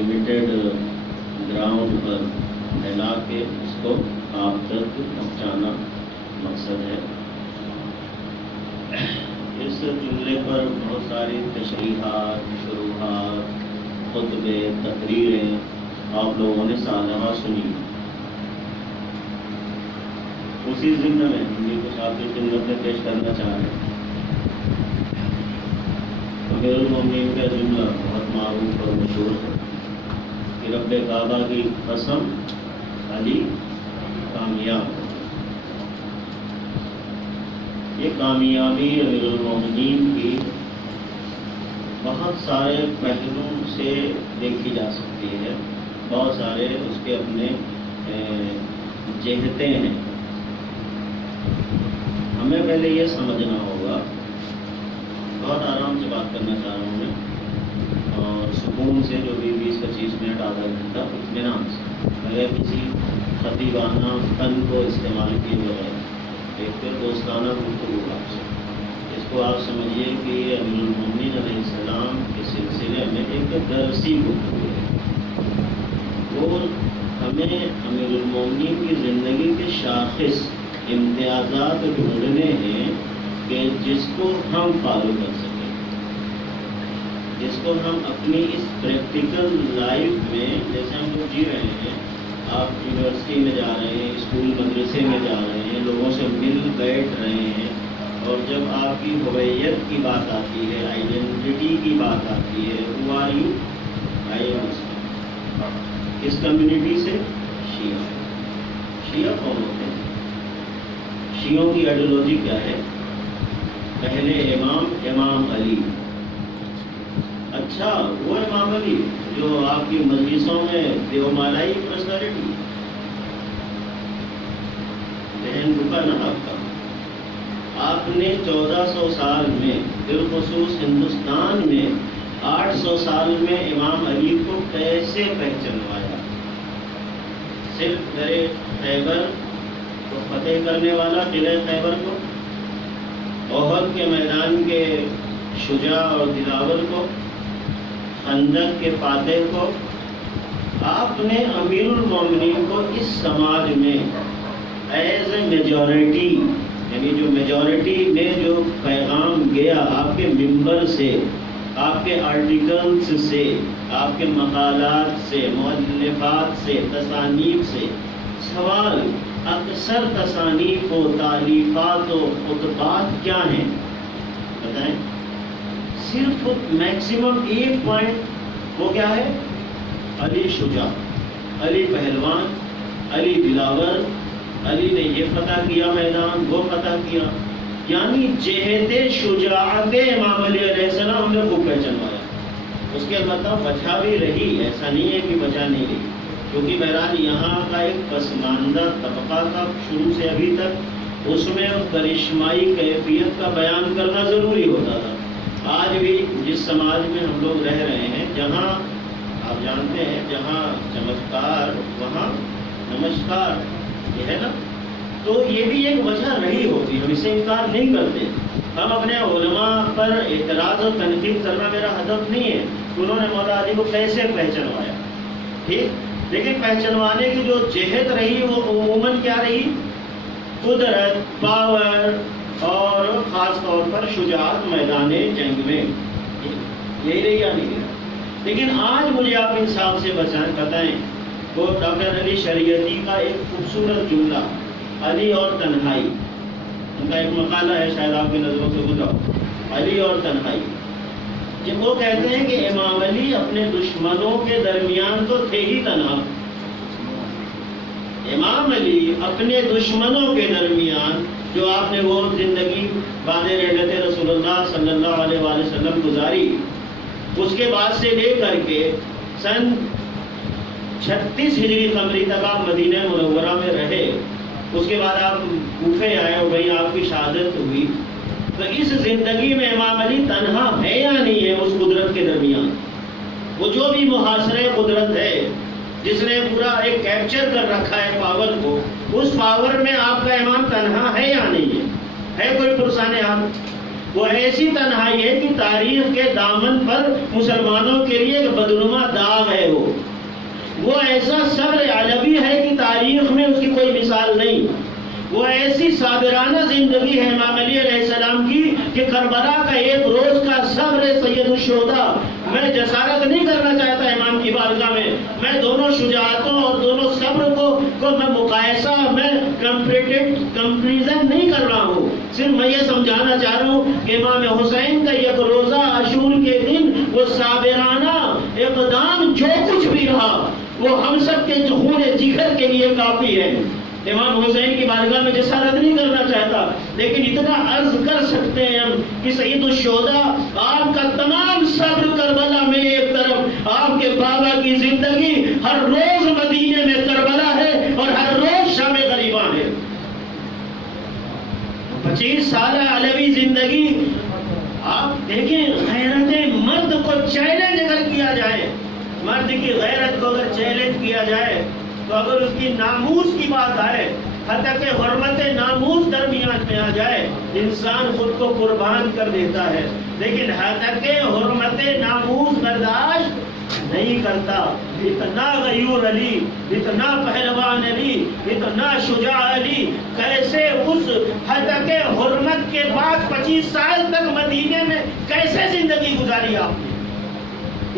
Limited ground پر پھیلا کے اس کو آپ تک پہنچانا مقصد ہے۔ اس جملے پر بہت ساری تشریحات، شروحات، خطبے، تقریریں آپ لوگوں نے سالانہ سنی۔ اسی ضمن میں ہم کچھ آپ کی خدمت میں پیش کرنا چاہ رہے ہیں۔ امیر المومنین کا جملہ بہت معروف اور مشہور ہے کہ رب کعبہ کی قسم علی کامیاب۔ یہ کامیابی امیر المومنین کی بہت سارے پہلوؤں سے دیکھی جا سکتی ہے، بہت سارے اس کے اپنے جہتیں ہیں۔ ہمیں پہلے یہ سمجھنا ہوگا، بہت آرام سے بات کرنا چاہ رہا ہوں میں، اور سکون سے جو بھی 20-25 منٹ آدھا گھنٹہ اطمینان سے، اگر کسی خطیبانہ فن کو استعمال کیے بغیر ایک پھر دوستانہ گفتگو آپ سے، اس کو آپ سمجھیے کہ یہ امیر المومنین علیہ السلام کے سلسلے میں ایک درسی گفتگو ہے، اور ہمیں امیر المومنین کی زندگی کے شاخص امتیازات ڈھونڈنے ہیں کہ جس کو ہم فالو کر سکیں، جس کو ہم اپنی اس پریکٹیکل لائف میں، جیسے ہم لوگ جی رہے ہیں، آپ یونیورسٹی میں جا رہے ہیں، اسکول مدرسے میں جا رہے ہیں، لوگوں سے مل بیٹھ رہے ہیں، اور جب آپ کی ہویت کی بات آتی ہے، آئیڈینٹی کی بات آتی ہے، who are you? I am Muslim. کس کمیونٹی سے؟ شیعہ۔ شیعہ کون ہوتے ہیں؟ شیعوں کی آئیڈیالوجی کیا ہے؟ پہلے امام علی۔ اچھا، وہ امام علی جو آپ کی مجلسوں میں دیومالائی پرسنالٹی، ذہن رکا نا آپ کا۔ آپ نے 1400 سال میں، بالخصوص ہندوستان میں 800 سال میں امام علی کو کیسے پہچانوایا؟ صرف درے خیبر کو فتح کرنے والا، قلعہ خیبر کو، احد کے میدان کے شجاع اور دلاور کو، خندق کے فاتح کو۔ آپ نے امیر المومنین کو اس سماج میں ایز اے میجورٹی، یعنی جو میجورٹی میں جو پیغام گیا آپ کے ممبر سے، آپ کے آرٹیکلز سے، آپ کے مقالات سے، مؤلفات سے، تصانیف سے، سوال اکثر تصانیف و تالیفات و خطبات کیا ہیں بتائیں؟ صرف میکسیمم ایک پوائنٹ، وہ کیا ہے؟ علی شجاع، علی پہلوان، علی دلاور، علی نے یہ فتح کیا میدان، وہ فتح کیا، یعنی جہت شجاعت امام علی علیہ السلام ہم نے خوب پہچانوایا۔ اس کے البتہ وجہ بھی رہی، ایسا نہیں ہے کہ وجہ نہیں رہی، کیونکہ بہرحال یہاں کا ایک پسماندہ طبقہ تھا شروع سے ابھی تک، اس میں کرشمائی کیفیت کا بیان کرنا ضروری ہوتا تھا۔ آج بھی جس سماج میں ہم لوگ رہ رہے ہیں، جہاں آپ جانتے ہیں جہاں چمتکار وہاں نمسکار، یہ ہے نا، تو یہ بھی ایک وجہ رہی ہوگی، ہم اسے انکار نہیں کرتے۔ ہم اپنے علماء پر اعتراض اور تنقید کرنا میرا ہدف نہیں ہے، انہوں نے مولا علی کو کیسے پہچانوایا، ٹھیک، لیکن پہچانوانے کی جو جہت رہی وہ عموماً کیا رہی؟ قدرت، پاور، اور خاص طور پر شجاعت میدان جنگ میں، یہی رہی یا نہیں رہی؟ لیکن آج مجھے آپ انصاف سے بتائیں، وہ ڈاکٹر علی شریعتی کا ایک خوبصورت جملہ، علی اور تنہائی، ان کا ایک مقالہ ہے، شاید آپ کی نظروں سے گزرا ہو، علی اور تنہائی۔ جب وہ کہتے ہیں کہ امام علی اپنے دشمنوں کے درمیان تو تھے ہی تنہا، امام علی اپنے دشمنوں کے درمیان، جو آپ نے وہ زندگی بعد رحلت رسول اللہ صلی اللہ علیہ وآلہ وسلم گزاری، اس کے بعد سے لے کر کے سن 36 ہجری قمری تک آپ مدینہ منورہ میں رہے، اس کے بعد آپ کوفے آئے اور وہیں آپ کی شہادت ہوئی، تو اس زندگی میں امام علی تنہا ہے یا نہیں ہے اس قدرت کے درمیان؟ وہ جو بھی محاصرہ قدرت ہے، جس نے پورا ایک کیپچر کر رکھا ہے پاور کو، اس پاور میں آپ کا امام تنہا ہے یا نہیں ہے؟ ہے کوئی پرسان حال؟ وہ ایسی تنہائی ہے کہ تاریخ کے دامن پر مسلمانوں کے لیے ایک بدنما داغ ہے. وہ ایسا صبر علوی ہے کہ تاریخ میں اس کی کوئی مثال نہیں. وہ ایسی صابرانہ زندگی ہے امام علی علیہ السلام کی کہ کربلا کا ایک روز کا صبر سید الشہداء. میں جسارت نہیں کرنا چاہتا امام کی بارگاہ میں دونوں شجاعتوں اور دونوں صبر کو میں مقایسہ، میں کمپیریزن نہیں کر رہا ہوں. صرف میں یہ سمجھانا چاہ رہا ہوں کہ امام حسین کا ایک روزہ عاشور کے دن وہ صابرانہ اقدام جو کچھ بھی رہا وہ ہم سب کے خون جگر کے لیے کافی ہے. امام حسین کی بارگاہ میں جسارت نہیں کرنا چاہتا، لیکن اتنا عرض کر سکتے ہیں ہم کہ سید الشہداء آپ کا تمام صبر کربلا میں ایک طرف، آپ کے بابا کی زندگی ہر روز مدینے میں کربلا ہے اور ہر روز شام غریبان ہے. 25 سالہ علوی زندگی. آپ دیکھیں غیرت مرد کو چیلنج اگر کیا جائے، مرد کی غیرت کو اگر چیلنج کیا جائے تو اگر اس کی ناموس کی بات آئے، حتیٰ کہ حرمت ناموس درمیان میں آ جائے، انسان خود کو قربان کر دیتا ہے. لیکن حتیٰ کہ حرمت ناموس برداشت نہیں کرتا. اتنا غیور علی، اتنا پہلوان علی، اتنا شجاع علی، کیسے اس حتیٰ کہ حرمت کے بعد 25 سال تک مدینے میں کیسے زندگی گزاری آپ نے.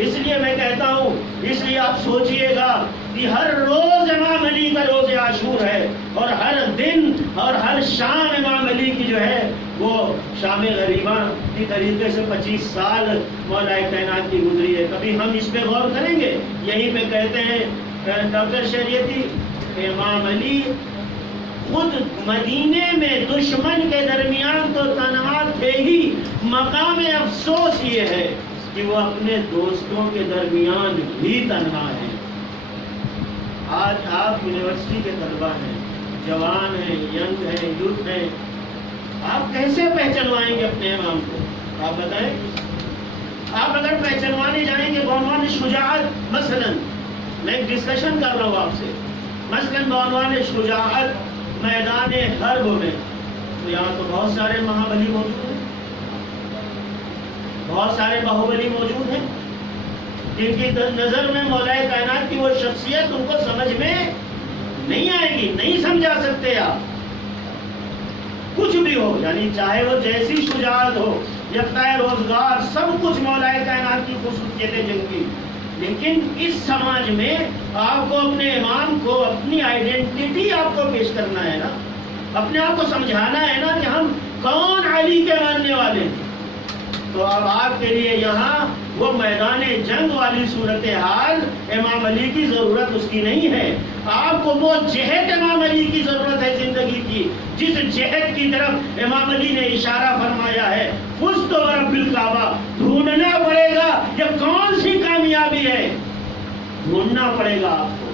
اس لیے میں کہتا ہوں، اس لیے آپ سوچئے گا کہ ہر روز امام علی کا روز عاشور ہے اور ہر دن اور ہر شام امام علی کی جو ہے وہ شام غریباں کی طریقے سے 25 سال مولا کائنات کی گزری ہے. کبھی ہم اس پہ غور کریں گے. یہیں پہ کہتے ہیں ڈاکٹر شریعتی، امام علی خود مدینے میں دشمن کے درمیان تو تنہا تھے ہی، مقام افسوس یہ ہے کہ وہ اپنے دوستوں کے درمیان بھی تنہا ہیں. آج آپ یونیورسٹی کے طلبہ ہیں، جوان ہیں، ینگ ہیں، یوتھ ہیں، آپ کیسے پہچانوائیں گے اپنے امام کو؟ آپ بتائیں. آپ اگر پہچانوانے جائیں گے بعنوان شجاعت، مثلا میں ایک ڈسکشن کر رہا ہوں آپ سے، مثلا بعنوان شجاعت میدان حرب میں، تو یہاں تو بہت سارے مہابلی موجود ہیں، بہت سارے باہوبلی موجود ہیں جن کی نظر میں مولا کائنات کی وہ شخصیت ان کو سمجھ میں نہیں آئے گی، نہیں سمجھا سکتے آپ. کچھ بھی ہو، یعنی چاہے وہ جیسی شجاعت ہو، یکتائے روزگار، سب کچھ مولا کائنات کی خصوصیتیں جن کی، لیکن اس سماج میں آپ کو اپنے امام کو اپنی آئیڈینٹی آپ کو پیش کرنا ہے نا، اپنے آپ کو سمجھانا ہے نا کہ ہم کون علی کے ماننے والے ہیں. تو اب آپ کے لیے یہاں وہ میدان جنگ والی صورتحال امام علی کی ضرورت اس کی نہیں ہے. آپ کو وہ جہت امام علی کی ضرورت ہے زندگی کی، جس جہت کی طرف امام علی نے اشارہ فرمایا ہے. فزت ورب الکعبہ، ڈھونڈنا پڑے گا یہ کون سی کامیابی ہے، ڈھونڈنا پڑے گا آپ کو.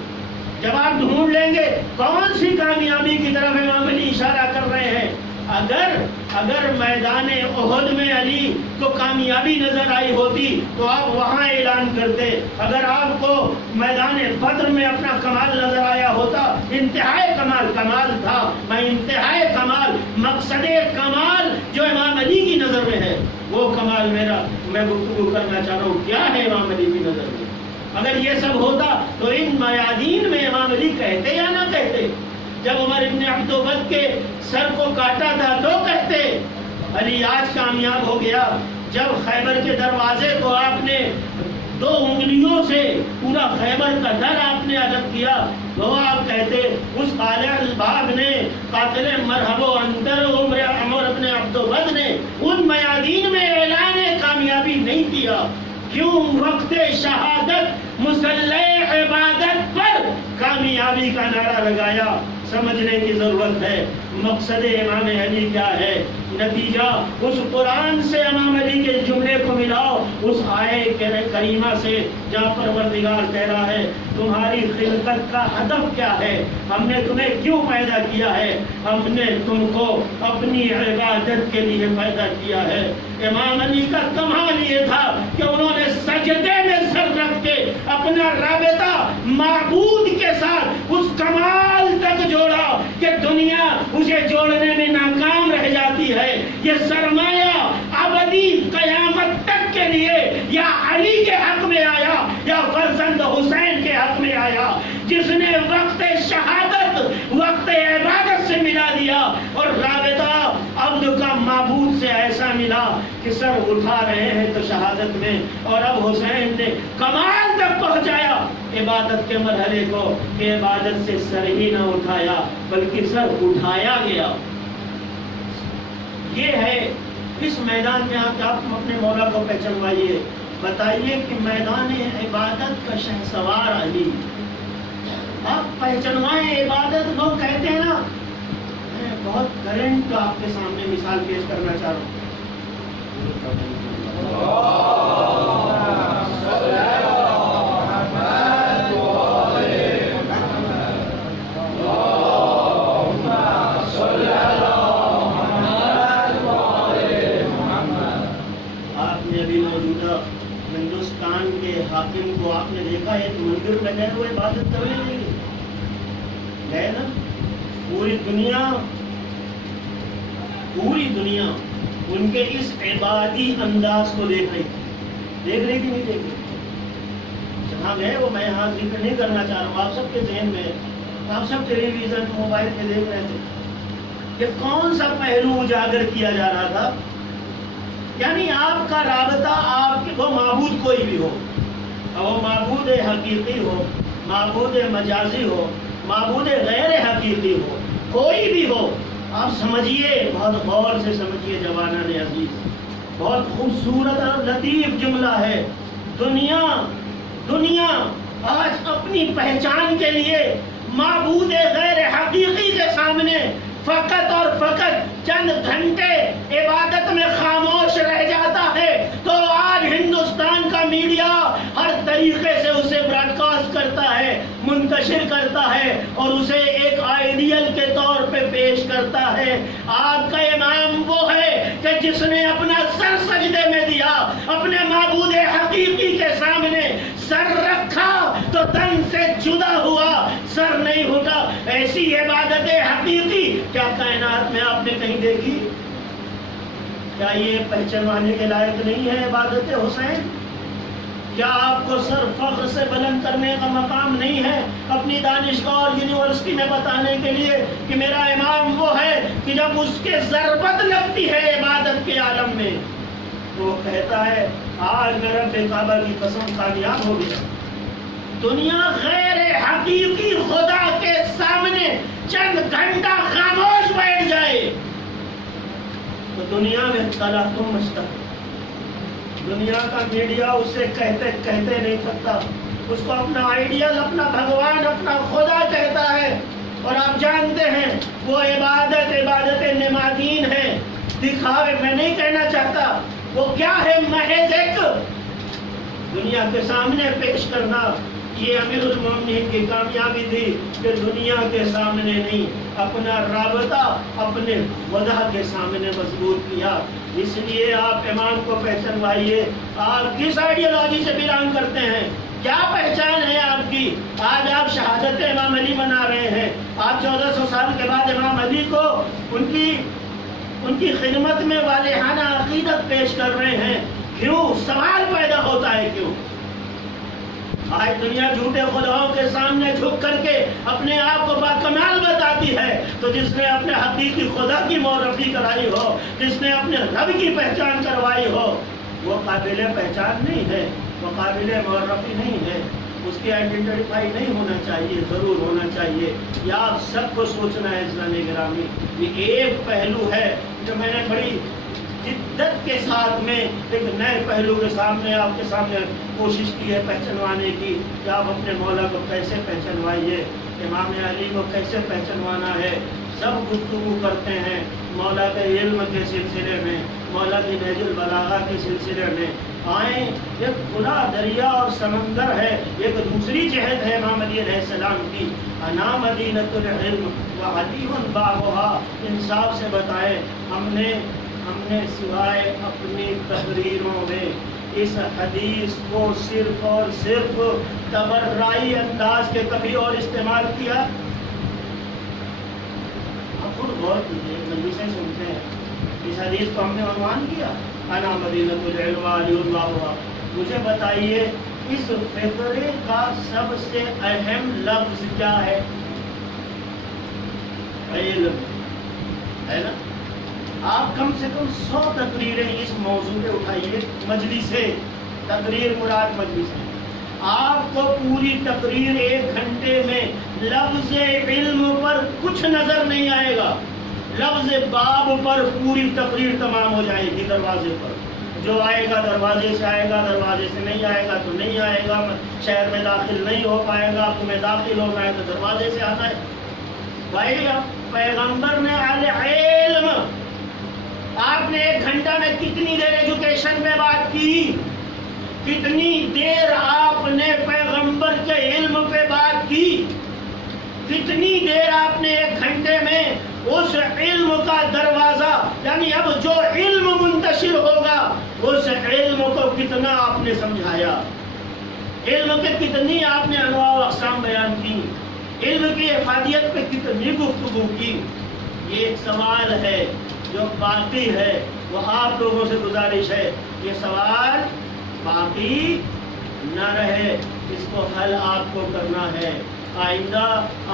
جب آپ ڈھونڈ لیں گے کون سی کامیابی کی طرف امام علی اشارہ کر رہے ہیں. اگر میدان احد میں علی کو کامیابی نظر آئی ہوتی تو آپ وہاں اعلان کرتے. اگر آپ کو میدان بدر میں اپنا کمال نظر آیا ہوتا، انتہائی کمال تھا، میں انتہائی کمال، مقصد کمال جو امام علی کی نظر میں ہے وہ کمال میرا میں گفتگو کرنا چاہ رہا ہوں. کیا ہے امام علی کی نظر میں؟ اگر یہ سب ہوتا تو ان میادین میں امام علی کہتے یا نہ کہتے؟ جب عمر ابن عبد الود کے سر کو کاٹا تھا تو کہتے علی آج کامیاب ہو گیا. جب خیبر کے دروازے کو آپ نے 2 انگلیوں سے پورا خیبر کا در آپ نے الگ کیا تو آپ کہتے اس قالع الباب نے، قاتل مرحب و اندر عمر ابن عبد الود نے ان میادین میں اعلان کامیابی نہیں کیا. کیوں؟ وقت شہادت مسلح عبادت پر کامیابی کا نعرہ لگایا. سمجھنے کی ضرورت ہے مقصد امام علی کیا ہے. نتیجہ اس قرآن سے امام علی کے جملے کو ملاؤ اس آیے کریمہ سے جہاں پروردگار کہہ رہا ہے تمہاری خلقت کا ہدف کیا ہے، ہم نے تمہیں کیوں پیدا کیا ہے، ہم نے تم کو اپنی عبادت کے لیے پیدا کیا ہے. امام علی کا کمال یہ تھا کہ انہوں نے سجدے میں سر رکھ کے اپنا رابطہ معبود کے ساتھ اس کمال تک جوڑا کہ دنیا اسے جوڑنے میں ناکام رہ جاتی ہے. یہ سرمایہ یا علی کے حق میں آیا یا فرزند حسین کے حق میں آیا، جس نے وقت شہادت وقت عبادت سے ملا دیا، اور رابطہ عبد کا معبود سے ایسا ملا کہ سر اٹھا رہے ہیں تو شہادت میں، اور اب حسین نے کمال تک پہنچایا عبادت کے مرحلے کو کہ عبادت سے سر ہی نہ اٹھایا بلکہ سر اٹھایا گیا۔ یہ ہے اس میدان میں آپ اپنے مولا کو پہچانوائیے، بتائیے کہ میدان عبادت کا شہسوار علی، آپ پہچانوائیں عبادت۔ لوگ کہتے ہیں نا، میں بہت کرنٹ آپ کے سامنے مثال پیش کرنا چاہ رہا ہوں۔ ہندوستان کے حاکم کو آپ نے دیکھا ایک مندر میں گئے ہوئے عبادت کرنے کے لیے گئے نا؟ پوری دنیا ان کے اس عبادی انداز کو دیکھ رہی تھی نہیں دیکھ رہی؟ جہاں گئے وہ میں یہاں ذکر نہیں کرنا چاہ رہا ہوں، آپ سب کے ذہن میں، آپ سب ٹیلی ویژن موبائل پہ دیکھ رہے تھے کہ کون سا پہلو اجاگر کیا جا رہا تھا۔ یعنی آپ کا رابطہ، آپ کے وہ معبود کوئی بھی ہو، وہ معبود حقیقی ہو، معبود مجازی ہو، معبود غیر حقیقی ہو، کوئی بھی ہو، آپ سمجھیے، بہت غور سے سمجھیے جوانان عزیز، بہت خوبصورت اور لطیف جملہ ہے۔ دنیا آج اپنی پہچان کے لیے معبود غیر حقیقی کے سامنے فقط اور فقط چند گھنٹے عبادت میں خاموش رہ جاتا ہے، تو آج ہندوستان کا میڈیا ہر طریقے سے اسے براڈ کاسٹ کرتا ہے، منتشر کرتا ہے، اور اسے ایک آئیڈیل کے طور پہ پیش کرتا ہے۔ آپ کا امام وہ ہے کہ جس نے اپنا سر سجدے میں دیا، اپنے معبود حقیقی کے سامنے سر رکھا تو تن سے جدا ہوا، سر نہیں اٹھا۔ ایسی عبادت حقیقی کیا کائنات میں آپ نے کہیں دیکھی؟ کیا یہ پہچانوانے کے لائق نہیں ہے عبادت حسین؟ کیا آپ کو سر فخر سے بلند کرنے کا مقام نہیں ہے اپنی دانشگاہ اور یونیورسٹی میں بتانے کے لیے کہ میرا امام وہ ہے کہ جب اس کے ضربت لگتی ہے عبادت کے عالم میں تو وہ کہتا ہے آج میں رب کعبہ کی قسم کامیاب ہو گیا۔ دنیا غیر حقیقی خدا کے سامنے چند گھنٹہ خاموش بیٹھ جائے تو دنیا میں تلاطم مچتا ہے۔ دنیا کا میڈیا اسے کہتے نہیں سکتا، اس کو اپنا آئیڈیل، اپنا بھگوان، اپنا خدا کہتا ہے۔ اور آپ جانتے ہیں وہ عبادت نمادین ہے، دکھاوے، میں نہیں کہنا چاہتا، وہ کیا ہے، محض ایک دنیا کے سامنے پیش کرنا۔ یہ امیر المومنین کی کامیابی تھی کہ دنیا کے سامنے نہیں، اپنا رابطہ اپنے خدا کے سامنے مضبوط کیا۔ اس لیے آپ امام کو پہچانوائیے، آپ کس آئیڈیالوجی سے بلانگ کرتے ہیں، کیا پہچان ہے آپ کی۔ آج آپ شہادت امام علی منا رہے ہیں، آپ 1400 سال کے بعد امام علی کو ان کی خدمت میں والہانہ عقیدت پیش کر رہے ہیں، کیوں؟ سوال پیدا ہوتا ہے کیوں؟ آج دنیا جھوٹے خداؤں کے سامنے جھک کر کے اپنے آپ کو باکمال بتاتی ہے، تو جس نے اپنے حقیقی خدا کی معرفی کرائی ہو، جس نے اپنے رب کی پہچان کروائی ہو، وہ قابل پہچان نہیں ہے، وہ قابل معرفی نہیں ہے، اس کی آئیڈینٹیفائی نہیں ہونا چاہیے، ضرور ہونا چاہیے۔ یہ آپ سب کو سوچنا ہے عزیزان گرامی۔ یہ ایک پہلو ہے جو میں نے بڑی جدت کے ساتھ میں ایک نئے پہلو کے سامنے آپ کے سامنے کوشش کی ہے پہچانوانے کی کہ آپ اپنے مولا کو کیسے پہچانوائیے، امام علی کو کیسے پہچانوانا ہے۔ سب گفتگو کرتے ہیں مولا کے علم کے سلسلے میں، مولا کی نہج البلاغہ کے سلسلے میں، آئیں ایک کھلا دریا اور سمندر ہے، ایک دوسری جہت ہے امام علی علیہ السلام کی، انا مدینۃ العلم وعلی بابها۔ انصاف سے بتائیں، ہم نے سوائے اپنی تحریروں میں اس حدیث کو صرف اور صرف تبرعی انداز کے کبھی اور استعمال کیا؟ آپ خود غور کیجیے، مجلسیں سنتے ہیں، اس حدیث کو ہم نے عنوان کیا انا مدینۃ العلم وعلی بابها، مجھے بتائیے اس فطرے کا سب سے اہم لفظ کیا ہے؟ علم ہے نا؟ آپ کم سے کم 100 تقریریں اس موضوع پہ اٹھائیے، مجلس ہے، تقریر مراد مجلس ہے، آپ کو پوری تقریر 1 گھنٹے میں لفظ علم پر کچھ نظر نہیں آئے گا، لفظ باب پر پوری تقریر تمام ہو جائے گی۔ دروازے پر جو آئے گا دروازے سے آئے گا، دروازے سے نہیں آئے گا تو نہیں آئے گا، شہر میں داخل نہیں ہو پائے گا، تمہیں داخل ہونا ہے تو دروازے سے آنا ہے۔ بھائی پیغمبر نے العلم، آپ نے 1 گھنٹہ میں کتنی دیر ایجوکیشن میں بات کی؟ کتنی دیر آپ نے پیغمبر کے علم پہ بات کی؟ کتنی دیر آپ نے 1 گھنٹے میں اس علم کا دروازہ، یعنی اب جو علم منتشر ہوگا اس علم کو کتنا آپ نے سمجھایا، علم کے کتنی آپ نے انواع و اقسام بیان کی، علم کی افادیت پہ کتنی گفتگو کی؟ یہ ایک سوال ہے جو باقی ہے، وہ آپ لوگوں سے گزارش ہے یہ سوال باقی نہ رہے، اس کو حل آپ کو کرنا ہے۔ آئندہ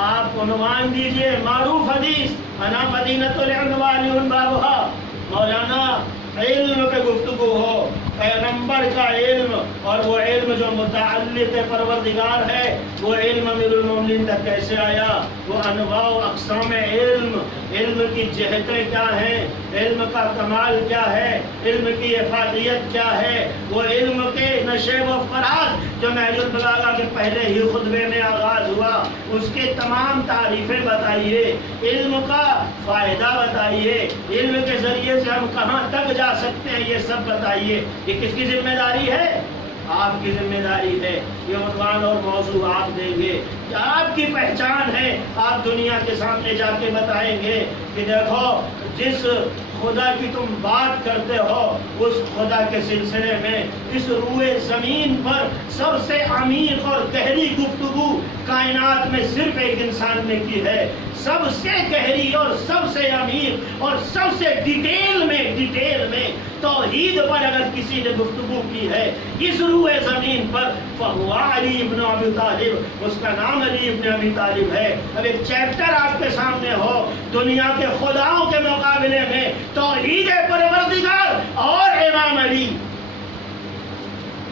آپ عنوان دیجئے معروف حدیث انا مدینۃ العلم وعلی بابھا، مولانا علم پہ گفتگو ہو، پیغمبر کا علم، اور وہ علم جو متعلق پروردگار ہے، وہ علم امیر المومنین تک کیسے آیا، وہ انواع و اقسام علم، علم کی جہتیں کیا ہیں، علم کا کمال کیا ہے، علم کی افادیت کیا ہے، وہ علم کے نشیب و فراز جو نہج البلاغہ کے پہلے ہی خطبے میں آغاز ہوا، اس کے تمام تعریفیں بتائیے، علم کا فائدہ بتائیے، علم کے ذریعے سے ہم کہاں تک جا سکتے ہیں یہ سب بتائیے۔ یہ کس کی ذمہ داری ہے؟ آپ کی ذمہ داری ہے۔ یہ عنوان اور موضوع آپ دیں گے، آپ کی پہچان ہے، آپ دنیا کے سامنے جا کے بتائیں گے کہ دیکھو جس خدا کی تم بات کرتے ہو اس خدا کے سلسلے میں اس روئے زمین پر سب سے عمیق اور گہری گفتگو کائنات میں صرف ایک انسان نے کی ہے، سب سے گہری اور سب سے عمیق اور سب سے ڈیٹیل میں توحید پر اگر کسی نے گفتگو کی ہے اس روئے زمین پر فہو علی ابن ابی طالب، اس کا نام علی ابن ابی طالب ہے۔ اب ایک چیپٹر آپ کے سامنے ہو دنیا کے خداؤں کے مقابلے میں توحید پروردگار اور امام علی،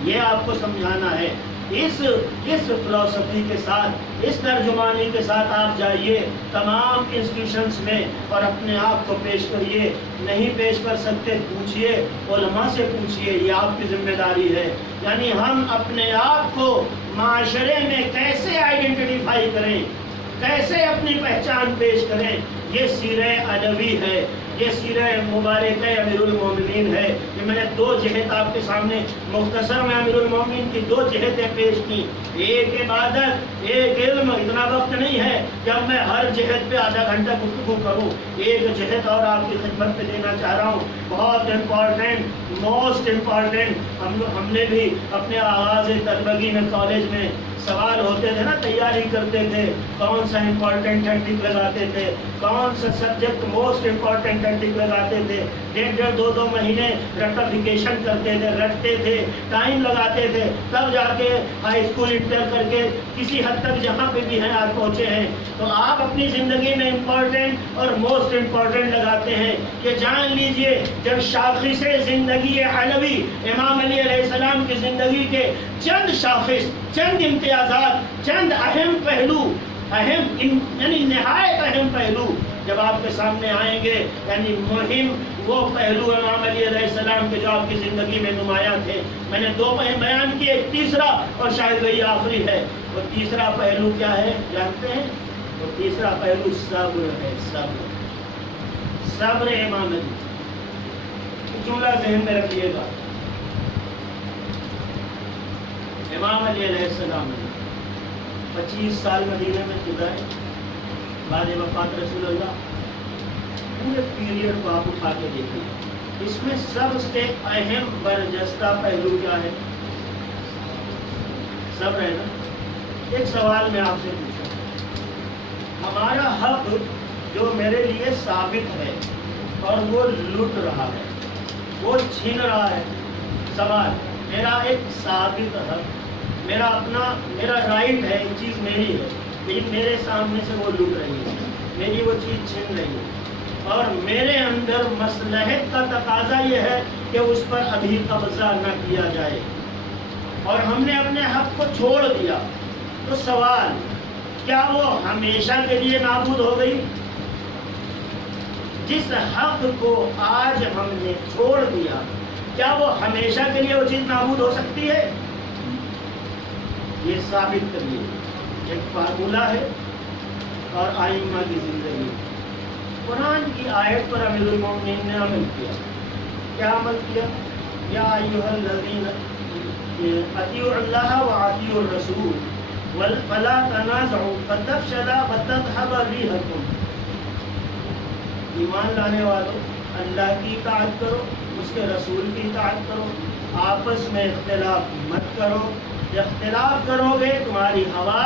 یہ آپ کو سمجھانا ہے۔ اس فلسفی کے ساتھ، اس ترجمانی کے ساتھ آپ جائیے تمام انسٹیٹیوشنز میں اور اپنے آپ کو پیش کریے۔ نہیں پیش کر سکتے پوچھئے، علماء سے پوچھئے، یہ آپ کی ذمہ داری ہے۔ یعنی ہم اپنے آپ کو معاشرے میں کیسے آئیڈینٹیفائی کریں، کیسے اپنی پہچان پیش کریں، یہ سیرہ علوی ہے، یہ سیرہ مبارکہ امیر المومنین ہے۔ کہ میں نے 2 جہت آپ کے سامنے مختصر میں امیر المومنین کی 2 جہتیں پیش کی، ایک عبادت، ایک علم۔ اتنا وقت نہیں ہے جب میں ہر جہت پہ آدھا گھنٹہ گفتگو کروں۔ ایک جہت اور آپ کی خدمت پہ دینا چاہ رہا ہوں، بہت امپورٹنٹ، موسٹ امپورٹنٹ۔ ہم نے بھی اپنے آغاز طلبگی میں کالج میں سوال ہوتے تھے نا، تیاری کرتے تھے، کون سا امپورٹنٹ ہے ٹک لگاتے تھے، کون سا سبجیکٹ موسٹ امپورٹنٹ ہے ٹک لگاتے تھے، 1.5 2 مہینے رٹیفیکیشن کرتے تھے، رٹتے تھے، ٹائم لگاتے تھے، تب جا کے ہائی اسکول انٹر کر کے کسی حد تک جہاں پہ بھی ہیں آج پہنچے ہیں۔ تو آپ اپنی زندگی میں امپورٹنٹ اور موسٹ امپورٹنٹ لگاتے ہیں کہ جان لیجئے جب شاخص زندگی علوی امام علی علیہ السلام کی زندگی کے چند شاخص، چند امتیازات، چند اہم پہلو، یعنی نہایت اہم پہلو جب آپ کے سامنے آئیں گے، یعنی مہم وہ پہلو امام علی علیہ السلام کے جو آپ کی زندگی میں نمایاں تھے۔ میں نے 2 بیان کیے، ایک تیسرا اور شاید وہی آخری ہے۔ وہ تیسرا پہلو کیا ہے جانتے ہیں؟ وہ تیسرا پہلو صبر ہے، صبر امام علی۔ جملہ ذہن میں رکھیے گا، امام علی علیہ السلام نے 25 سال مدینے میں گزارے بعد وفات رسول اللہ۔ پورے پیریڈ کو آپ اٹھا کے دیکھیں، اس میں سب سے اہم برجستہ پہلو کیا ہے؟ صبر ہے نا۔ ایک سوال میں آپ سے پوچھوں، ہمارا حق جو میرے لیے ثابت ہے اور وہ لٹ رہا ہے، وہ چھین رہا ہے، سوال میرا ایک ثابت حق، میرا رائٹ ہے، ایک چیز میری ہے، لیکن میرے سامنے سے وہ لٹ رہی ہے، میری وہ چیز چھین رہی ہے، اور میرے اندر مصلحت کا تقاضا یہ ہے کہ اس پر ابھی قبضہ نہ کیا جائے، اور ہم نے اپنے حق کو چھوڑ دیا، تو سوال کیا وہ ہمیشہ کے لیے نابود ہو گئی؟ جس حق کو آج ہم نے چھوڑ دیا، کیا وہ ہمیشہ کے لیے وہ چیز نابود ہو سکتی ہے؟ یہ ثابت کریے، ایک فارمولہ ہے اور آئمہ کی زندگی۔ قرآن کی آیت پر امیر المومنین نے عمل کیا، کیا عمل کیا؟ یا ایھا الذین اطیعوا اللہ واطیعوا الرسول فلا تنازعوا فتفشلوا وتذهب ريحكم۔ ایمان لانے والوں، اللہ کی اطاعت کرو، اس کے رسول کی اطاعت کرو، آپس میں اختلاف مت کرو، اختلاف کرو گے تمہاری ہوا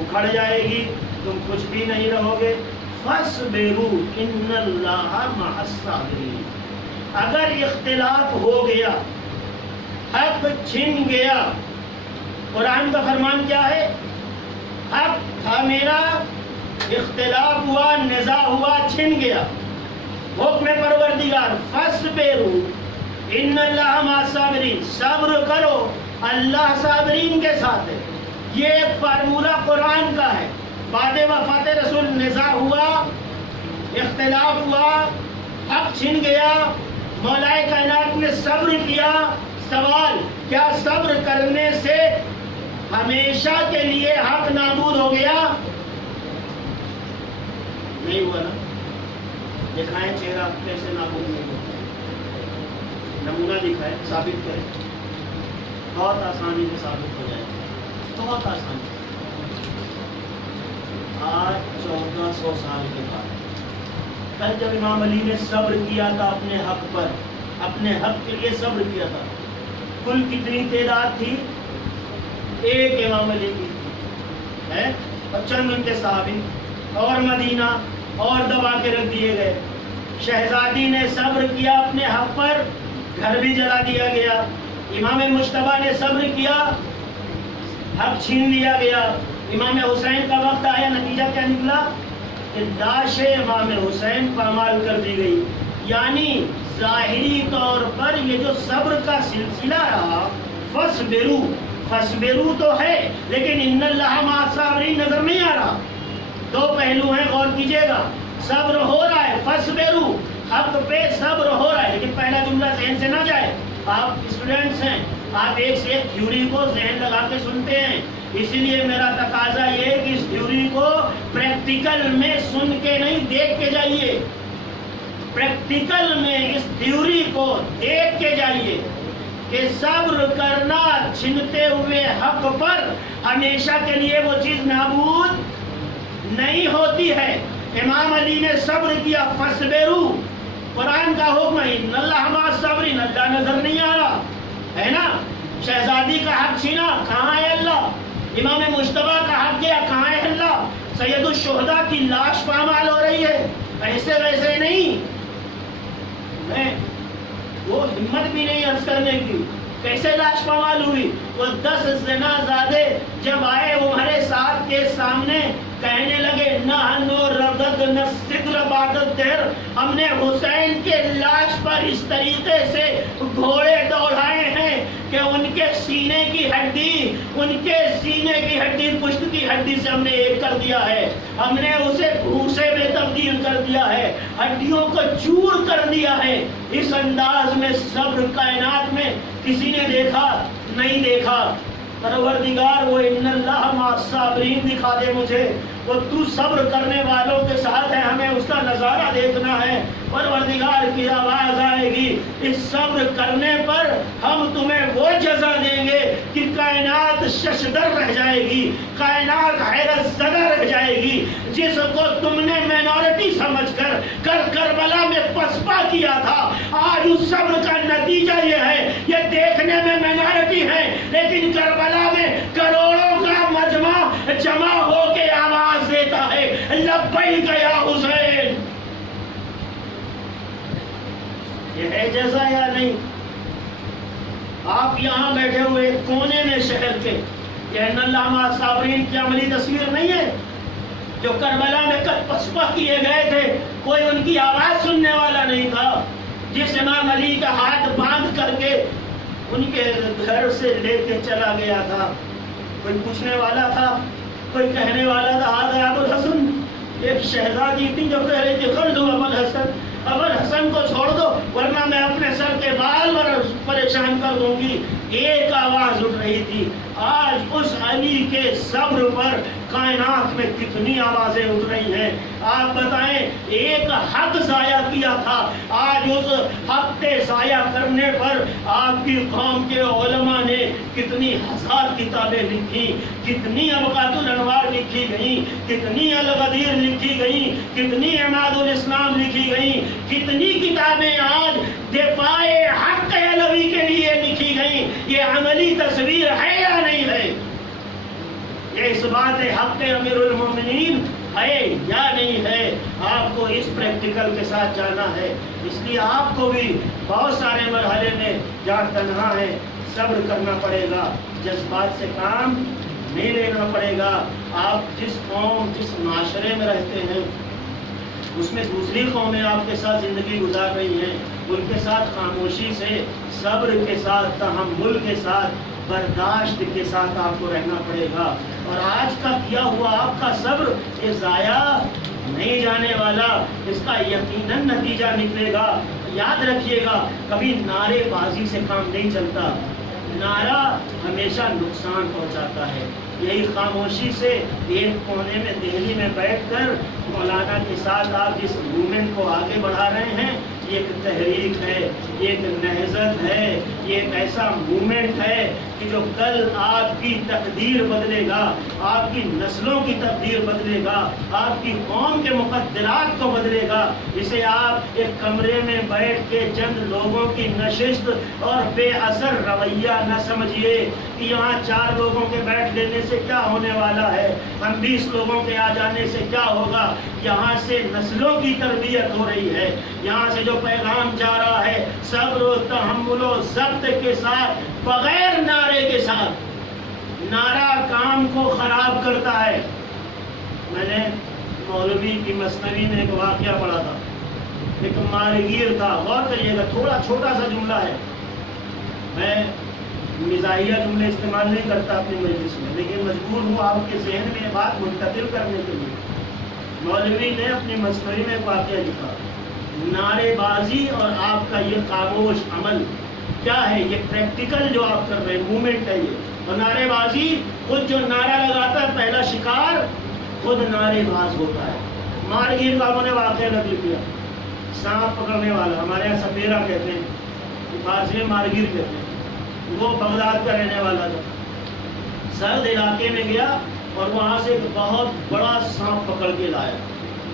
اکھڑ جائے گی، تم کچھ بھی نہیں رہو گے۔ فاصبروا ان اللہ مع الصابرین۔ اگر اختلاف ہو گیا، حق چھن گیا، قرآن کا فرمان کیا ہے؟ حق تھا میرا، اختلاف ہوا، نزاع ہوا، چھن گیا، حکم پروردگار فاصبروا ان اللہ مع الصابرین، صبر کرو، اللہ صابرین کے ساتھ ہے۔ یہ ایک فارمولہ قرآن کا ہے۔ بعد وفات رسول نزاع ہوا، اختلاف ہوا، حق چھن گیا، مولا کائنات نے صبر کیا۔ سوال، کیا صبر کرنے سے ہمیشہ کے لیے حق نابود ہو گیا؟ نہیں ہوا نا؟ دکھائیں چہرہ کیسے نابود نہیں ہوا، نمونہ دکھائے، ثابت کرے، بہت آسانی سے ثابت ہو جائے، بہت آسانی۔ آج 1400 سال کے بعد، کل جب امام علی نے صبر کیا تھا اپنے حق پر، اپنے حق کے لیے صبر کیا تھا، کل کتنی تعداد تھی؟ ایک امام علی کی ہے، اور چند ان کے صحابی، اور مدینہ اور دبا کے رکھ دیے گئے۔ شہزادی نے صبر کیا اپنے حق پر، گھر بھی جلا دیا گیا۔ امام مجتبیٰ نے صبر کیا، حق چھین لیا گیا۔ امام حسین کا وقت آیا، نتیجہ کیا نکلا؟ کہ لاش امام حسین پامال کر دی گئی۔ یعنی ظاہری طور پر یہ جو صبر کا سلسلہ رہا، فصبروا تو ہے، لیکن ان اللہ مع الصابرین نظر نہیں آ رہا۔ دو پہلو ہیں، غور کیجئے گا۔ صبر ہو رہا ہے، فصبروا، حق پہ صبر ہو رہا ہے، لیکن پہلا جملہ ذہن سے نہ جائے۔ آپ اسٹوڈنٹس ہیں، آپ ایک سے ایک تھیوری کو ذہن لگا کے سنتے ہیں، اسی لیے میرا تقاضا یہ ہے کہ اس تھیوری کو پریکٹیکل میں سن کے نہیں، دیکھ کے جائیے۔ پریکٹیکل میں اس تھیوری کو دیکھ کے جائیے کہ صبر کرنا چھنتے ہوئے حق پر ہمیشہ کے لیے وہ چیز نابود نہیں ہوتی ہے۔ امام علی نے صبر کیا، فصبروا، قرآن کا حکم ہے، ان اللہ مع الصابرین، اللہ نظر نہیں آ رہا ہے نا؟ شہزادی کا حق چھینا، کہاں ہے اللہ؟ امام مجتبیٰ کا حق گیا، کہاں ہے اللہ؟ سید الشہداء کی لاش پامال ہو رہی ہے، ایسے ویسے نہیں، وہ ہمت بھی نہیں عرض کرنے کی، کیسے لاش پامال ہوئی؟ وہ 10 زنا زادے جب آئے عمر صاحب کے سامنے، کہنے لگے نحن رددنا الصدر بعد الدہر، ہم نے حسین کے لاش پر اس طریقے سے گھوڑے دوڑائے ہیں کہ ان کے سینے کی ہڈی پشت کی ہڈی سے ہم نے ایک کر دیا ہے، ہم نے اسے بھوسے میں تبدیل کر دیا ہے، ہڈیوں کو چور کر دیا ہے۔ اس انداز میں صبر کائنات میں کسی نے دیکھا نہیں دیکھا۔ پروردگار وہ ان اللہ مع الصابرین دکھا دے مجھے، وہ تو صبر کرنے والوں کے ساتھ ہے، ہمیں اس کا نظارہ دیکھنا ہے۔ پروردگار کی آواز آئے گی، اس صبر کرنے پر ہم تمہیں وہ جزا دیں گے کہ کائنات ششدر رہ جائے گی، کائنات حیرت زدہ رہ جائے گی۔ جس کو تم نے مینورٹی سمجھ کر کربلا میں پسپا کیا تھا، آج اس صبر کا نتیجہ یہ ہے، یہ دیکھنے میں مینورٹی ہے لیکن کربلا میں کروڑوں کا مجمع جمع ہو کے آواز دیتا ہے لبیک یا حسین۔ یہ ہے جزا یا نہیں؟ آپ یہاں بیٹھے ہوئے ایک کونے میں شہر کے، یہ ان اللہ مع الصابرین کی عملی تصویر نہیں ہے؟ جو کربلا میں کت پسپا کیے گئے تھے، کوئی ان کی آواز سننے والا نہیں تھا. جس امام علی کا ہاتھ باندھ کر کے ان کے گھر سے لے کے چلا گیا تھا، کوئی پوچھنے والا تھا؟ کوئی کہنے والا تھا آج ابو الحسن؟ ایک شہزادی تھی جو کہہ رہی تھی کر دو ابو الحسن کو چھوڑ دو ورنہ میں اپنے سر کے بال پریشان کر دوں گی. ایک آواز اٹھ رہی تھی. آج اس علی کے صبر پر کائنات میں کتنی آوازیں اٹھ رہی ہیں. آپ بتائیں، ایک حق ضائع کیا تھا، آج اس حق کے ضائع کرنے پر آپ کی قوم کے علماء نے کتنی ہزار کتابیں لکھی، کتنی ابقات الانوار لکھی گئیں، کتنی الغدیر لکھی گئیں، کتنی عماد الاسلام لکھی گئیں، کتنی کتابیں آج دفاع حق علوی کے لیے لکھی گئیں. یہ عملی تصویر ہے یا نہیں ہے؟ یہ اس بات حق امیر المومنین ہے یا نہیں ہے؟ آپ کو اس پریکٹیکل کے ساتھ جانا ہے. اس لیے آپ کو بھی بہت سارے مرحلے میں جہاں تنہا ہے صبر کرنا پڑے گا، جذبات سے کام نہیں لینا پڑے گا. آپ جس قوم جس معاشرے میں رہتے ہیں اس میں دوسری قومیں آپ کے ساتھ زندگی گزار رہی ہیں، ان کے ساتھ خاموشی سے، صبر کے ساتھ، تحمل کے ساتھ، برداشت کے ساتھ آپ کو رہنا پڑے گا. اور آج کا کیا ہوا آپ کا صبر یہ ضائع نہیں جانے والا، اس کا یقیناً نتیجہ نکلے گا. یاد رکھیے گا، کبھی نعرے بازی سے کام نہیں چلتا. نعرہ ہمیشہ نقصان پہنچاتا ہے. یہی خاموشی سے ایک کونے میں دہلی میں بیٹھ کر مولانا کے ساتھ آپ جس موومنٹ کو آگے بڑھا رہے ہیں، یہ ایک تحریک ہے، یہ ایک نہضت ہے، یہ ایک ایسا موومنٹ ہے کہ جو کل آپ کی تقدیر بدلے گا، آپ کی نسلوں کی تقدیر بدلے گا، آپ کی قوم کے مقدرات کو بدلے گا. اسے آپ ایک کمرے میں بیٹھ کے چند لوگوں کی نشست اور بے اثر رویہ نہ سمجھیے کہ یہاں 4 لوگوں کے بیٹھ لینے سے کیا ہونے والا ہے، ہم 20 لوگوں کے آ جانے سے کیا ہوگا. یہاں سے نسلوں کی تربیت ہو رہی ہے. یہاں سے جو پیغام جا رہا ہے صبر و تحمل و ضبط کے ساتھ، بغیر نعرے کے ساتھ. نعرہ کام کو خراب کرتا ہے. میں نے مولوی کی مثنوی میں ایک واقعہ پڑھا تھا. ایک مارگیر تھا، غور کریے گا، تھوڑا چھوٹا سا جملہ ہے. میں مزاحیہ جملے استعمال نہیں کرتا اپنی مجلس میں، لیکن مجبور ہوں آپ کے ذہن میں یہ بات منتقل کرنے کے لیے. مولوی نے اپنی مثنوی میں ایک واقعہ لکھا. نعرے بازی اور آپ کا یہ خاموش عمل کیا ہے؟ یہ پریکٹیکل جو آپ کر رہے ہیں موومنٹ ہے یہ. اور نعرے بازی، خود جو نعرہ لگاتا ہے پہلا شکار خود نعرے باز ہوتا ہے. مارگیر کا انہوں نے واقعہ نقل کیا. سانپ پکڑنے والا، ہمارے یہاں سپیرا کہتے ہیں، فارسی میں مارگیر کہتے ہیں. وہ بغداد کا رہنے والا تھا. سرد علاقے میں گیا اور وہاں سے ایک بہت بڑا سانپ پکڑ کے لایا.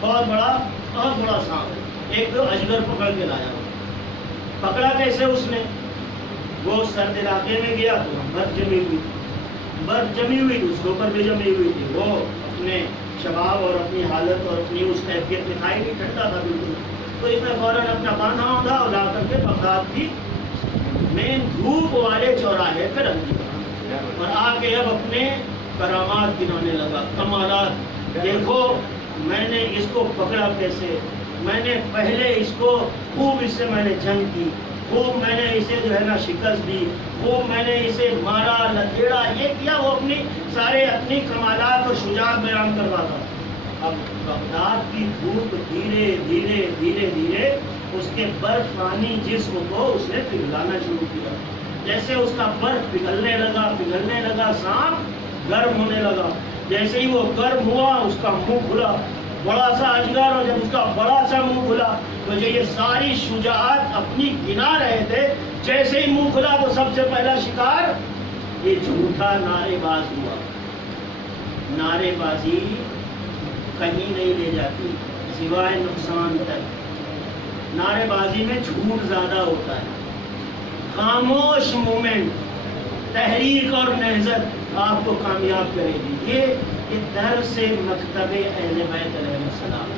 بہت بڑا سانپ، ایک اجگر پکڑ کے لایا. پکڑا کیسے اس نے؟ وہ سرد علاقے میں گیا تو برف جمی ہوئی تھی، اس کے اوپر بھی جمی ہوئی تھی. وہ اپنے شباب اور اپنی حالت اور اپنی اس کیفیت دکھائی نہیں، ٹھنڈا تھا بالکل. تو اس نے فوراً اپنا باندھا ہوگا اور لا کر کے بغداد کی مین دھوپ والے چوراہے پہ رکھ دیا اور آ کے اب اپنے کرامات گنانے لگا، کمالات. دیکھو میں نے اس کو پکڑا کیسے، میں نے پہلے اس کو خوب اس سے میں نے جنگ کی، خوب میں نے اسے جو ہے نا شکست دی، خوب میں نے اسے مارا لکھیڑا، یہ کیا. وہ اپنی کمالات اور شجاعت بیان کر رہا تھا. اب بغداد کی دھوپ دھیرے دھیرے دھیرے دھیرے اس کے برف پانی جسم کو اس نے پگھلانا شروع کیا. جیسے اس کا برف پگھلنے لگا سانپ گرم ہونے لگا. جیسے ہی وہ گرم ہوا اس کا منہ کھلا، بڑا سا اجگر. اور جب اس کا بڑا سا منہ کھلا تو جو یہ ساری شجاعت اپنی گنا رہے تھے، جیسے ہی منہ کھلا تو سب سے پہلا شکار یہ جھوٹا نعرے باز ہوا. نعرے بازی کہیں نہیں لے جاتی سوائے نقصان تک. نعرے بازی میں جھوٹ زیادہ ہوتا ہے. خاموش مومنٹ، تحریک اور نہضت آپ کو کامیاب کرے گی. یہ درس مکتب اہل بیت علیہ السلام.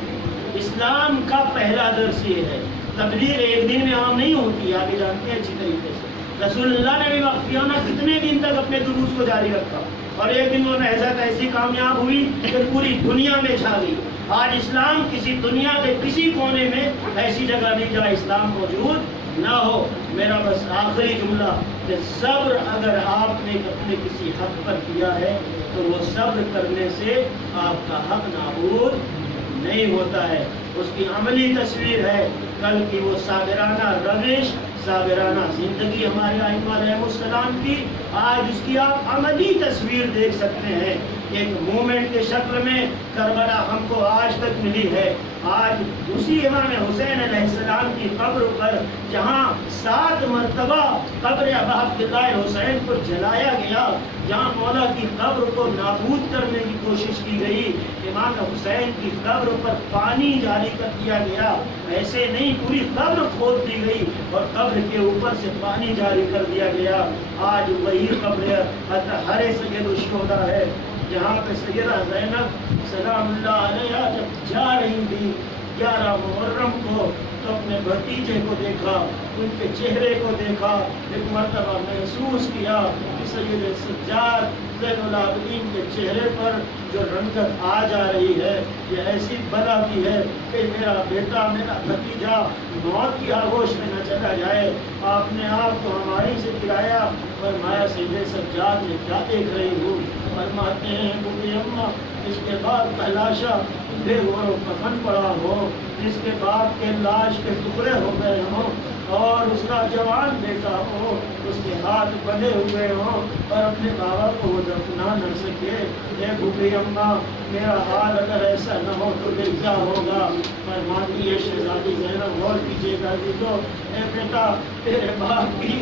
اسلام کا پہلا درس یہ ہے. تبلیغ ایک دن میں عام نہیں ہوتی، آپ یہ جانتے ہیں اچھی طریقے سے. رسول اللہ نے بھی وقفیانہ کتنے دن تک اپنے دروس کو جاری رکھا، اور ایک دن وہ نہضت ایسی کامیاب ہوئی کہ پوری دنیا میں چھا گئی۔ آج اسلام کسی دنیا کے کسی کونے میں ایسی جگہ نہیں جہاں اسلام موجود نہ ہو۔ میرا بس آخری جملہ کہ صبر اگر آپ نے اپنے کسی حق پر کیا ہے تو وہ صبر کرنے سے آپ کا حق نابود نہیں ہوتا ہے۔ اس کی عملی تصویر ہے کل کی وہ صابرانہ روش، صابرانہ زندگی ہمارے ائمہ علیہ السلام کی۔ آج اس کی آپ عملی تصویر دیکھ سکتے ہیں، ایک مومنٹ کے شکل میں کربلا ہم کو آج تک ملی ہے۔ آج اسی امام حسین علیہ السلام کی قبر پر جہاں 7 مرتبہ قبر ابا عبداللہ حسین کو جلایا گیا، جہاں مولا کی قبر کو نابود کرنے کی کوشش کی گئی، امام حسین کی قبر پر پانی جاری کر دیا گیا۔ ایسے نہیں، پوری قبر کھود دی گئی اور قبر کے اوپر سے پانی جاری کر دیا گیا۔ آج وہی قبر ہر سید الشہداء ہے، جہاں پہ سیدہ زینب سلام اللہ علیہ جب جا رہی تھی 11 محرم کو تو اپنے بھتیجے کو دیکھا، ان کے چہرے کو دیکھا، ایک مرتبہ محسوس کیا کہ سید سجاد زین العابدین کے چہرے پر جو رنگت آ جا رہی ہے یہ ایسی بلا کی ہے کہ میرا بیٹا، میرا بھتیجا موت کی آغوش میں نہ چلا جائے۔ آپ نے آپ کو ہماری سے گرایا، فرمایا سید سجاد میں کیا دیکھ رہی ہوں؟ فرماتے ہیں بوڑھی اماں، اس کے بعد تلاشا بے غور و کفن پڑا ہو، جس کے باپ کے لاش کے ٹکڑے ہو گئے ہوں اور اس کا جوان بیٹا ہو، اس کے ہاتھ بندھے ہوئے ہوں اور اپنے بابا کو وہ دفنا نہ سکے۔ اے بوڑھی اماں، میرا حال اگر ایسا نہ ہو تو پھر کیا ہوگا؟ فرماتی ہے شہزادی زینب، غور کیجیے گا تو اے بیٹا، تیرے باپ کی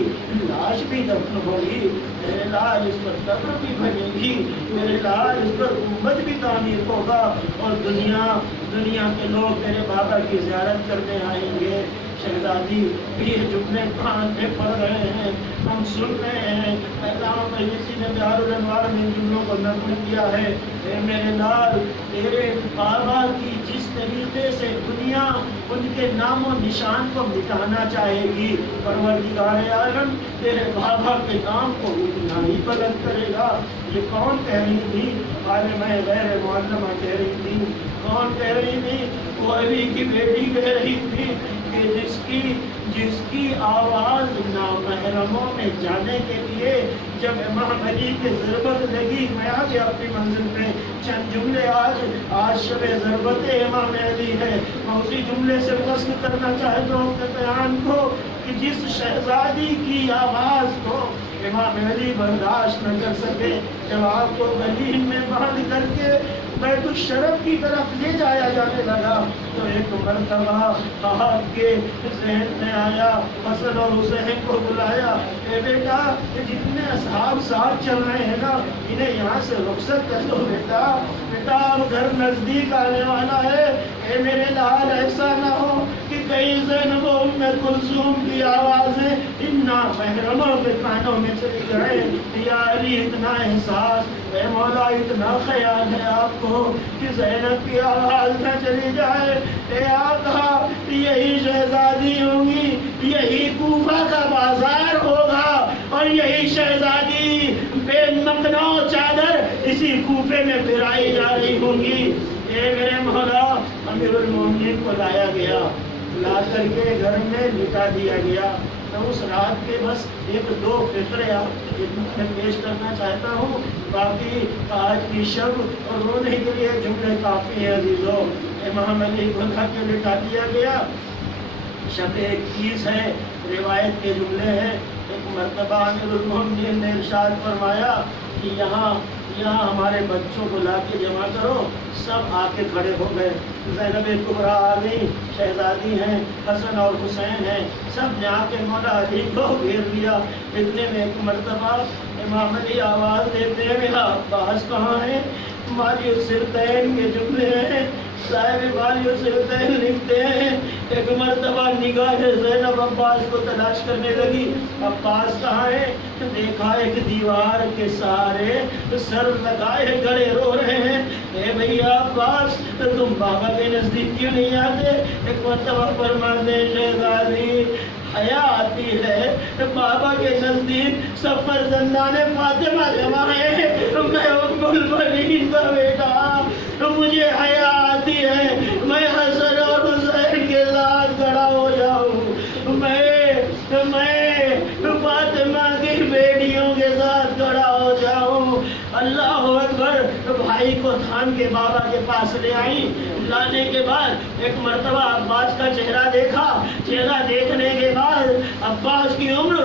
لاش بھی دفن ہوگی، میرے لاش اس پر قبر بھی بنے گی، میرے لاش اس پر گنبد بھی تعمیر ہوگا اور دنیا کے لوگ تیرے بابا کی زیارت کرنے آئیں گے۔ شہزادی یہ جملے قرآن میں پڑھ رہے ہیں، ہم سن رہے ہیں، علامہ مجلسی نے بہار الانوار میں ان جملوں کو نقل کیا ہے۔ اے میرے لال، تیرے بابا کی جس طریقے سے دنیا ان کے نام و نشان کو مٹانا چاہے گی، پروردگار عالم تیرے بابا کے نام کو اتنا ہی بلند کرے گا۔ یہ کون کہہ رہی تھی؟ عالمہ غیر معلمہ کہہ رہی تھی۔ کون کہہ رہی تھی؟ وہ علی کی بیٹی کہہ رہی تھی کہ جس کی آواز نامحرموں میں جانے کے لیے جب امام علی کی ضربت لگی، میں آ گیا اپنی منزل پہ، چند جملے آج شب ضربت امام علی ہے، میں اسی جملے سے وصل کرنا چاہتا ہوں کہ بیان کو کہ جس شہزادی کی آواز کو امام علی برداشت نہ کر سکے، جب آپ کو گلین میں باندھ کر کے بیت الشرف کی طرف لے جایا جانے لگا تو ایک مرتبہ آپ کے ذہن میں آیا، حسن اور حسین کو بلایا، اے بیٹا جتنے اصحاب ساتھ چل رہے ہیں نا انہیں یہاں سے رخصت کر دو بیٹا، بیٹا اب گھر نزدیک آنے والا ہے۔ اے میرے لال، ایسا نہ ہو کہ کئی زینب و ام کلثوم کی آوازیں ان نامحرموں کے کانوں میں چلی جائے۔ یا علی، اتنا احساس، اے مولا اتنا خیال ہے آپ کو کہ زینب کی آواز نہ چلی جائے۔ اے آقا، یہی شہزادی ہوں گی، یہی کوفہ کا بازار ہوگا اور یہی شہزادی بے مقنع چادر اسی کوفے میں پھرائی جا رہی ہوں گی۔ اے میرے مولا، امیر المومنین کو لایا گیا، لا کر کے گھر میں لٹا دیا گیا۔ میں اس رات کے بس 1-2 فقرے آپ کی خدمت میں پیش کرنا چاہتا ہوں، باقی آج کی شب اور رونے کے لیے جملے کافی ہیں عزیزوں۔ امام علی کو لا کے لٹا دیا گیا، شب 21 ہے، روایت کے جملے ہیں۔ ایک مرتبہ امیر المومنین نے ارشاد فرمایا کہ یہاں ہمارے بچوں کو لا کے جمع کرو، سب آ کے کھڑے ہو گئے۔ زینب کبریٰ آ گئی، شہزادی ہیں، حسن اور حسین ہیں، سب نے آ کے مولا علی کو گھیر لیا۔ اتنے میں ایک مرتبہ امام علی آواز دیتے ہیں، میرا عباس کہاں ہے؟ مالی السرتین کے جملے ہیں، صاحب مالی السرتین لکھتے ہیں، ایک مرتبہ نگاہ زینب عباس کو تلاش کرنے لگی، عباس کہاں ہے؟ دیکھا ایک دیوار کے سہارے سر لگائے گڑے رو رہے ہیں۔ اے بھیا عباس، تم بابا کے نزدیک کیوں نہیں آتے؟ ایک مرتبہ فرماتے ہیں شہزادی حیا آتی ہے. بابا کے نزدیک سب فرزندان فاطمہ جمع ہے. میں ام البنین کا بیٹا, مجھے حیا آتی ہے میں حسن اور حسین کے ساتھ کھڑا ہو جاؤں. میں فاطمہ کی بیٹیوں کے ساتھ کھڑا ہو جاؤں. اللہ اکبر. بھائی کو تھام کے بابا کے پاس لے آئی. لانے کے بعد ایک مرتبہ عباس کا چہرہ دیکھا. چہرہ دیکھنے کے بعد عباس کی عمر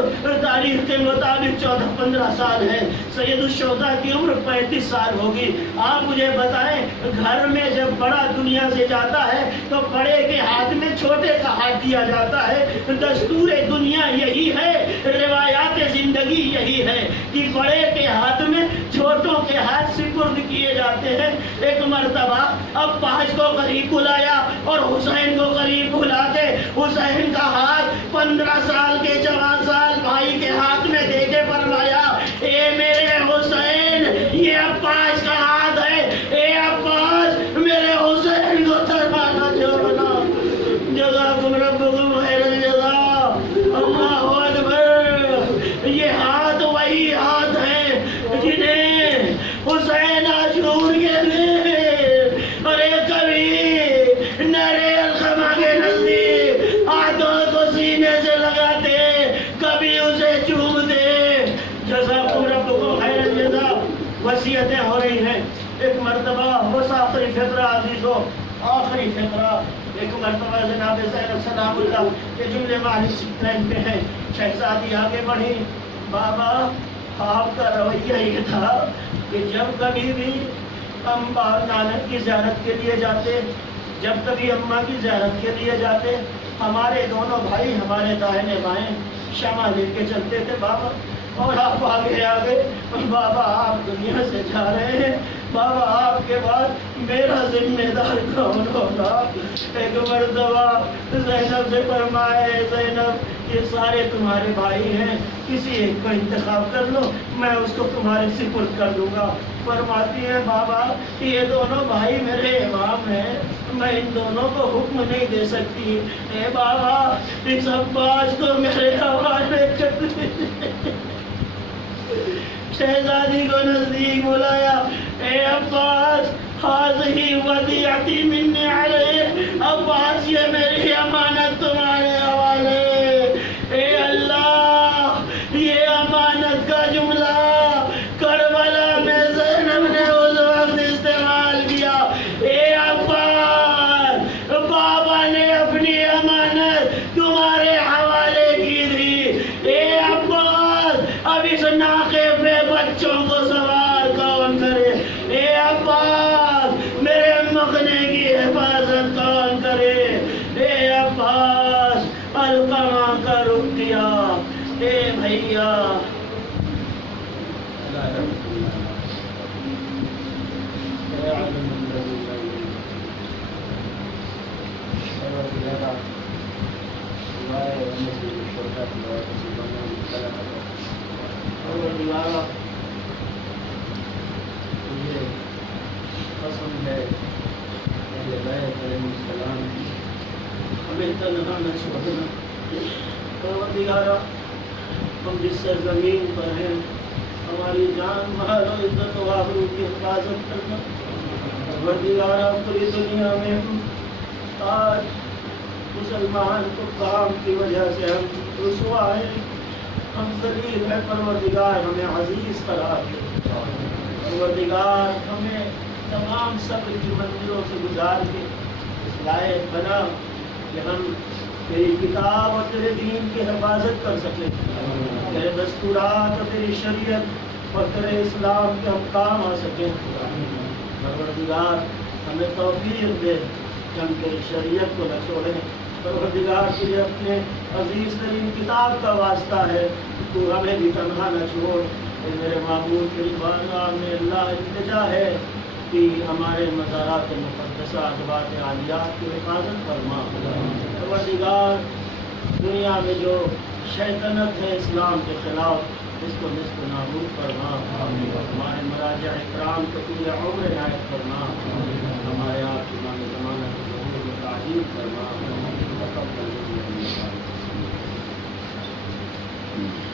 تاریخ کے مطابق 14-15 سال ہے. سید الشہداء کی عمر 35 سال ہوگی. آپ مجھے بتائیں, گھر میں جب بڑا دنیا سے جاتا ہے تو بڑے کے ہاتھ میں چھوٹے کا ہاتھ دیا جاتا ہے. دستور دنیا یہی ہے, روایات زندگی یہی ہے کہ بڑے کے ہاتھ میں چھوٹوں کے ہاتھ سپرد کیے جاتے ہیں. ایک مرتبہ عباس کو قریب بلایا اور حسین کو قریب بلا کے حسین کا ہاتھ 15 سال کے جوان سال بھائی کے ہاتھ میں دے کے فرمایا, اے میرے حسین, یہ عباس کا ہاتھ ہے. اے عباس, میرے حسین کو تنہا نہ چھوڑنا. جزاکم ربکم خیر الجزا. اللہ اکبر. یہ ہاتھ وہی ہاتھ ہے جنہیں حسین اشور کے دے اور ایک کبھی نرے الخما کے نزدیک ہاتھوں کو سینے سے لگاتے, کبھی اسے چومتے. جزاکم ربکم خیر الجزا. وصیتیں ہو رہی ہیں. ایک مرتبہ بس آخری فقرہ عزیزو, آخری فقرہ. ایک مرتبہ جناب زینب سلام اللہ کے جملے مالک سکرین پہ ہیں. شہزادی آگے بڑھی. بابا, آپ کا رویہ یہ تھا کہ جب کبھی بھی ہم نانک کی زیارت کے لیے جاتے, جب کبھی اماں کی زیارت کے لیے جاتے, ہمارے دونوں بھائی ہمارے دائیں بائیں شمع لے کے چلتے تھے بابا. اور آپ آگے آگے. بابا آپ دنیا سے جا رہے ہیں, بابا آپ کے بعد میرا ذمہ دار کون ہوگا؟ ایک مرتبہ زینب سے فرمائے, زینب یہ سارے تمہارے بھائی ہیں, کسی ایک کا انتخاب کر لو, میں اس کو تمہارے سپرد کر دوں گا. فرماتی ہے بابا یہ دونوں بھائی میرے امام ہیں, میں ان دونوں کو حکم نہیں دے سکتی. اے بابا اس عباس کو میرے حوالے کر دے. شہزادی کو نزدیک بلایا. اے عباس, حاضی ودیعتی منی علیہ. عباس یہ میری امانت تمہارے حوالے. اے اللہ, یہ امانت کا جملہ کربلا میں زینب نے اس وقت استعمال کیا. اے عباس, بابا نے اپنی امانت تمہارے حوالے کی تھی. اے عباس, اب اس ناقے پہ بچوں کو سوار کون کرے؟ اے عباس, میرے مخنے کی حفاظت کون کرے؟ اے عباس, القمہ کا رخ کیا. اے بھیا, یہ قسم ہے اہل بیت علیہ السلام, ہمیں تنہا نہ چھوڑنا. پروردگارا, ہم جس سرزمین پر ہیں ہماری جان مال و عزت و آبرو کی حفاظت کرنا. پروردگارا, پوری دنیا میں آج مسلمان کو کام کی وجہ سے ہم رسوا ہیں, ہم ذلیل ہیں. پروردگار ہمیں عزیز قرار دے. پروردگار ہمیں تمام صبر کی منزلوں سے گزار کے اس لائق بنا کہ ہم تیری کتاب اور تیرے دین کی حفاظت کر سکیں, تیرے دستورات اور تیری شریعت اور تیرے اسلام کے ہم کام آ سکیں. پروردگار ہمیں توفیق دے کہ ہم تیری شریعت کو نہ چھوڑیں. پروردگار تجھے اپنے عزیز ترین کتاب کا واسطہ ہے, تو ہمیں بھی تنہا نہ چھوڑ. میرے معبود تیری بارگاہ میں اللہ التجا ہے کہ ہمارے مزارات مقدسہ ادوات عالیات کی حفاظت فرما. پروردگار, دنیا میں جو شیطنت ہے اسلام کے خلاف اس کو نصف نابود فرما. ہمارے مراجع اکرام کو پورے عمر عنایت فرما. ہمارے آپ امام زمانہ کے ظہور میں تعظیم فرما. ہے